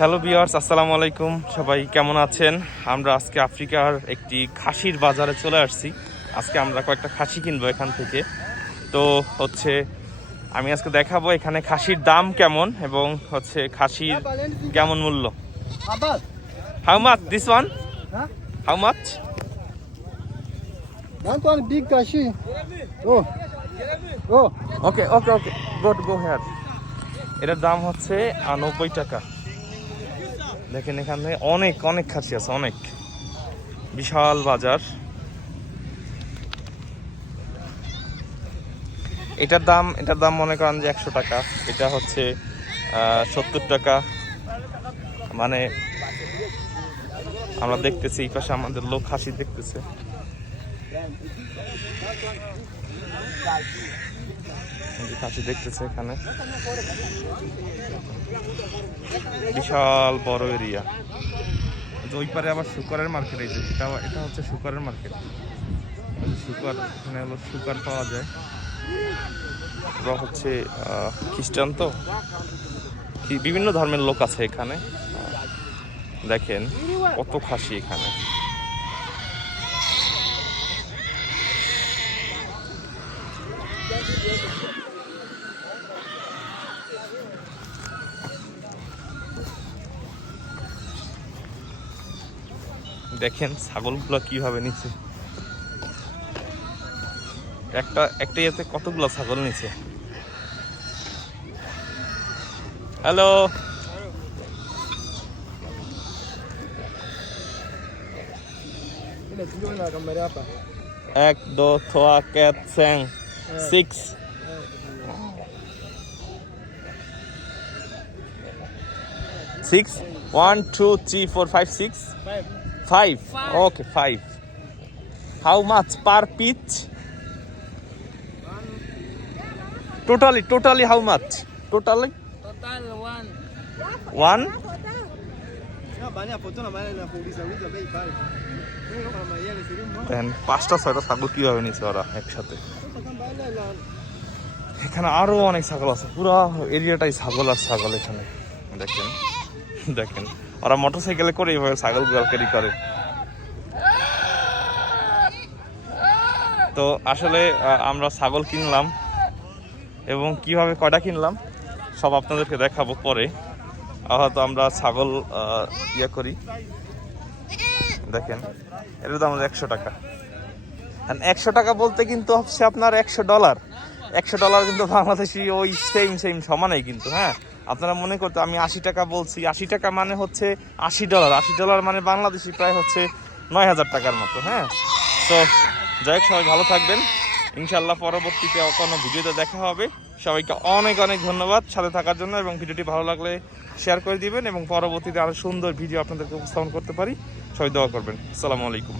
Hello viewers, আসসালামু আলাইকুম। সবাই কেমন আছেন? আমরা আজকে আফ্রিকার একটি খাসির বাজারে চলে আসছি। আজকে আমরা কয়েকটা খাসি কিনবো এখান থেকে। তো আমি আজকে দেখাবো এখানে খাসির দাম কেমন এবং খাসির কেমন মূল্য। How much this one? How much? Big kashi. Oh. Oh. Okay okay okay, go here. এটার দাম 90 টাকা। দেখেন এখানে অনেক অনেক খাসি আছে, অনেক বিশাল বাজার। এটার দাম মনে করেন যে 100 টাকা। এটা 70 টাকা। মানে আমরা দেখতেছি এই পাশে আমাদের লোক খাসি দেখতেছে। খাসি দেখতেছে এখানে, বিশাল বড় এরিয়া। ওই পারে আবার শুকরের মার্কেট। এই যে এটা শুকরের মার্কেট। শুকর, এখানে শুকর পাওয়া যায়। ওরা খ্রিস্টান, তো বিভিন্ন ধর্মের লোক আছে এখানে। দেখেন কত খাসি এখানে। দেখেন ছাগলগুলো কিভাবে নিচ্ছে। একটা ইয়েতে কতগুলো ছাগল নিচ্ছে। Hello, 1 2 3 4 5 6 6 1 2 3 4 5 6 5. Okay, 5. How much per piece? Totally how much? Total one. Then 5টা 6টা ছাগল কিভাবে নিচ্ছে ওরা একসাথে। এখানে আরো অনেক ছাগল আছে, পুরো এরিয়াটাই ছাগল আর ছাগল। এখানে দেখেন ওরা মোটরসাইকেলে করে এইভাবে ছাগল ক্যারি করে। তো আসলে আমরা ছাগল কিনলাম এবং কিভাবে কয়টা কিনলাম সব আপনাদেরকে দেখাবো পরে। হয়তো আমরা ছাগল করি। দেখেন এটার দাম 100 টাকা। 100 টাকা বলতে কিন্তু আপনার $100। $100 কিন্তু বাংলাদেশি ওই সেম সমানেই কিন্তু। হ্যাঁ, আপনারা মনে করতে আমি 80 টাকা বলছি। 80 টাকা মানে $80। $80 মানে বাংলাদেশি প্রায় 9,000 টাকার মতো। হ্যাঁ, তো যাই হোক, সবাই ভালো থাকবেন। ইনশাল্লাহ পরবর্তীতে কোনো ভিডিওতে দেখা হবে। সবাইকে অনেক অনেক ধন্যবাদ সাথে থাকার জন্য, এবং ভিডিওটি ভালো লাগলে শেয়ার করে দিবেন এবং পরবর্তীতে আরো সুন্দর ভিডিও আপনাদেরকে উপস্থাপন করতে পারি। সবাই দোয়া করবেন। আসসালামু আলাইকুম।